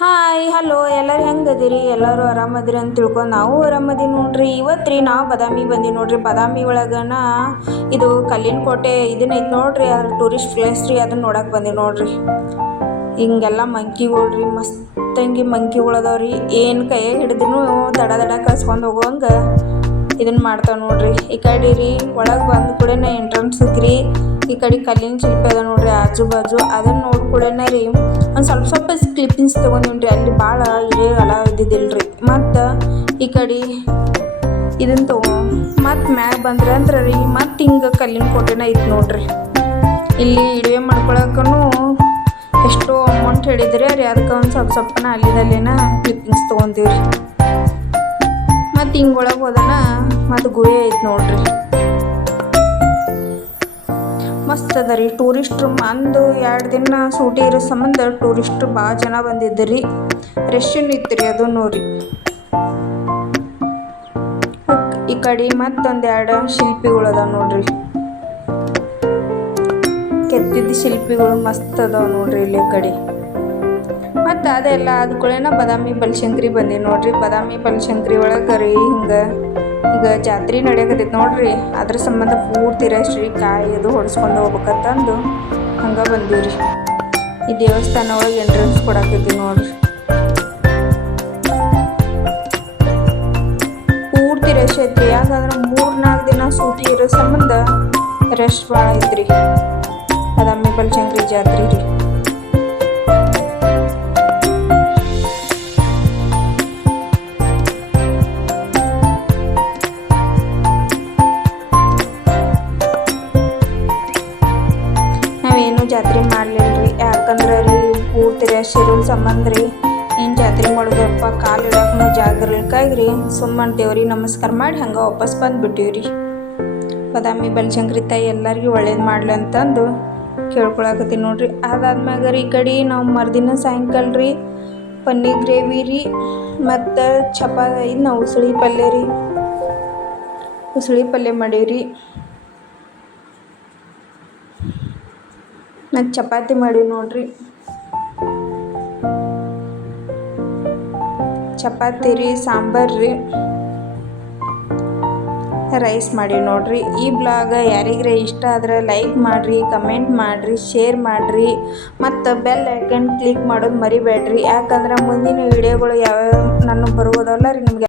Hi hello ಎಲ್ಲರೂ ಹೆಂಗದಿರಿ? ಎಲ್ಲರೂ ಆರಾಮದಿರಿ ಅಂತ ತಿಳ್ಕೊಂಡು ನಾವು ಆರಾಮದೀವಿ ನೋಡ್ರಿ. ಇವತ್ತು ನಾವು ಬಾದಾಮಿ ಬಂದೀವಿ ನೋಡ್ರಿ. ಬಾದಾಮಿ ಒಳಗನ ಇದು ಕಲ್ಲಿನ ಕೋಟೆ ಇದನ್ನೈತೆ ನೋಡ್ರಿ, ಅದ್ರ ಟೂರಿಸ್ಟ್ ಪ್ಲೇಸ್ ರೀ. ಅದನ್ನ ನೋಡಕ್ಕೆ ಬಂದೀವಿ ನೋಡ್ರಿ. ಹಿಂಗೆಲ್ಲ ಮಂಕಿಗಳ್ರಿ, ಮಸ್ತಂಗಿ ಮಂಕಿಗಳು ಅದಾವ್ರಿ. ಏನು ಕೈಯಾಗ ಹಿಡಿದ್ರು ದಡ ದಡ ಕಳ್ಸ್ಕೊಂಡು ಹೋಗೋಂಗೆ ಇದನ್ನು ಮಾಡ್ತಾವೆ ನೋಡ್ರಿ. ಈ ಕಡೆ ರೀ ಒಳಗೆ ಬಂದ ಕೂಡನೇ ಎಂಟ್ರೆನ್ಸ್ ಐತ್ರಿ. ಈ ಕಡೆ ಕಲ್ಲಿನ ಶಿಲ್ಪಿ ಅದ ನೋಡ್ರಿ ಆಜು ಬಾಜು. ಅದನ್ನು ನೋಡಿ ಕೂಡನೇ ರೀ ಒಂದು ಸ್ವಲ್ಪ ಕ್ಲಿಪ್ಪಿಂಗ್ಸ್ ತೊಗೊಂಡಿವ್ರಿ. ಅಲ್ಲಿ ಭಾಳ ಅಲ ಇದ್ದಿದ್ದಿಲ್ರಿ. ಮತ್ತು ಈ ಕಡೆ ಇದನ್ನು ಮತ್ತು ಮ್ಯಾಗ ಬಂದ್ರೆ ಅಂದ್ರೆ ರೀ ಮತ್ತು ಹಿಂಗೆ ಕಲ್ಲಿನ ಕೋಟೆನ ಐತೆ ನೋಡ್ರಿ. ಇಲ್ಲಿ ಇಡುವೆ ಮಾಡ್ಕೊಳಕ್ಕೂ ಎಷ್ಟೋ ಅಮೌಂಟ್ ಹೇಳಿದ್ರೆ ರೀ, ಅದಕ್ಕೆ ಒಂದು ಸ್ವಲ್ಪನ ಅಲ್ಲಿದಲ್ಲೇನ ಕ್ಲಿಪ್ಪಿಂಗ್ಸ್ ತೊಗೊಂತೀವ್ರಿ. ಮತ್ತು ಹಿಂಗೆ ಒಳಗೆ ಹೋದನ ಮತ್ತು ಗುಹೆ ಐತೆ ನೋಡ್ರಿ. ಮಸ್ತ್ ಅದ ರೀ. ಟೂರಿಸ್ಟ್ರು ಅಂದು 2 ದಿನ ಸೂಟಿ ಇರೋ ಸಂಬಂಧ ಟೂರಿಸ್ಟ್ರು ಭಾಳ ಜನ ಬಂದಿದ್ದರಿ. ರಶ್ಶನ್ ಇತ್ತು ರೀ ಅದು ನೋಡಿ. ಈ ಕಡೆ ಮತ್ತೊಂದು 2 ಶಿಲ್ಪಿಗಳು ಅದಾವ ನೋಡ್ರಿ. ಕೆತ್ತಿದ ಶಿಲ್ಪಿಗಳು ಮಸ್ತ್ ಅದಾವ ನೋಡ್ರಿ ಇಲ್ಲಿ ಕಡೆ. ಮತ್ತು ಅದೆಲ್ಲ ಆದ್ಕೂಳೆನ ಬಾದಾಮಿ ಬನಶಂಕರಿ ಬಂದೀವಿ ನೋಡ್ರಿ. ಬಾದಾಮಿ ಬನಶಂಕರಿ ಒಳಗೆ ರೀ ಹಿಂಗೆ ಈಗ ಜಾತ್ರೆ ನಡೆಯಕತ್ತೈತೆ ನೋಡ್ರಿ. ಅದ್ರ ಸಂಬಂಧ ಪೂರ್ತಿ ರಶ್ ರೀ. ಕಾಯಿ ಅದು ಹೊಡ್ಸ್ಕೊಂಡು ಹೋಗ್ಬೇಕಂತಂದು ಹಂಗೆ ಬಂದೀವಿ ರೀ. ಈ ದೇವಸ್ಥಾನ ಒಳಗೆ ಎಂಟ್ರೆನ್ಸ್ ಕೊಡಾಕೈತಿ ನೋಡ್ರಿ. ಪೂರ್ತಿ ರಶ್ ಐತ್ರಿ. ಯಾಕಂದ್ರೆ 3-4 ದಿನ ಸೂಟಿ ಇರೋ ಸಂಬಂಧ ರಶ್ ಭಾಳ ಐತ್ರಿ ಬಾದಾಮಿ ಬನಶಂಕರಿ ಜಾತ್ರೆ ರೀ. ನಾವೇನು ಜಾತ್ರೆ ಮಾಡಲಿಲ್ರಿ. ಯಾಕಂದ್ರೆ ರೀ ಪೂರ್ತಿ ರಶ್ ಇರೋ ಸಂಬಂಧ ರೀ ಏನು ಜಾತ್ರೆ ಮಾಡೋದಪ್ಪ, ಕಾಲು ಇಡಕ್ಕೂ ಜಾಗ ಇರ್ಲಿಕ್ಕಾಗಿ ರೀ ಸುಮ್ಮನೆ ದೇವ್ರಿಗೆ ನಮಸ್ಕಾರ ಮಾಡಿ ಹಂಗೆ ವಾಪಸ್ ಬಂದುಬಿಟ್ಟಿವ್ರಿ. ಬಾದಾಮಿ ಬನಶಂಕರಿ ತಾಯಿ ಎಲ್ಲರಿಗೂ ಒಳ್ಳೇದು ಮಾಡಲಿ ಅಂತಂದು ಕೇಳ್ಕೊಳಕತ್ತೀನಿ ನೋಡ್ರಿ. ಅದಾದ್ಮ್ಯಾಗ ರೀ ಈ ಕಡೆ ನಾವು ಮರುದಿನ ಸಾಯಂಕಾಲ ರೀ ಪನ್ನೀರ್ ಗ್ರೇವಿ ರೀ ಮತ್ತು ಇದನ್ನ ಉಸುಳಿ ಪಲ್ಯ ರೀ. ಉಸುಳಿ ಪಲ್ಯ ಮಾಡೀವ್ರಿ. ಮತ್ತು ಚಪಾತಿ ಮಾಡೀವಿ ನೋಡ್ರಿ. ಚಪಾತಿ ರೀ, ಸಾಂಬಾರು ರೀ, ರೈಸ್ ಮಾಡೀವಿ ನೋಡ್ರಿ. ಈ ಬ್ಲಾಗ್ ಯಾರಿಗ್ರೆ ಇಷ್ಟ ಆದ್ರೆ ಲೈಕ್ ಮಾಡಿರಿ, ಕಮೆಂಟ್ ಮಾಡಿರಿ, ಶೇರ್ ಮಾಡಿರಿ ಮತ್ತು ಬೆಲ್ ಐಕನ್ ಕ್ಲಿಕ್ ಮಾಡೋದು ಮರಿಬೇಡ್ರಿ. ಯಾಕಂದ್ರೆ ಮುಂದಿನ ವೀಡಿಯೋಗಳು ಯಾವ್ಯಾವ ನನ್ನ ಬರುವುದಲ್ಲ ರೀ ನಿಮಗೆ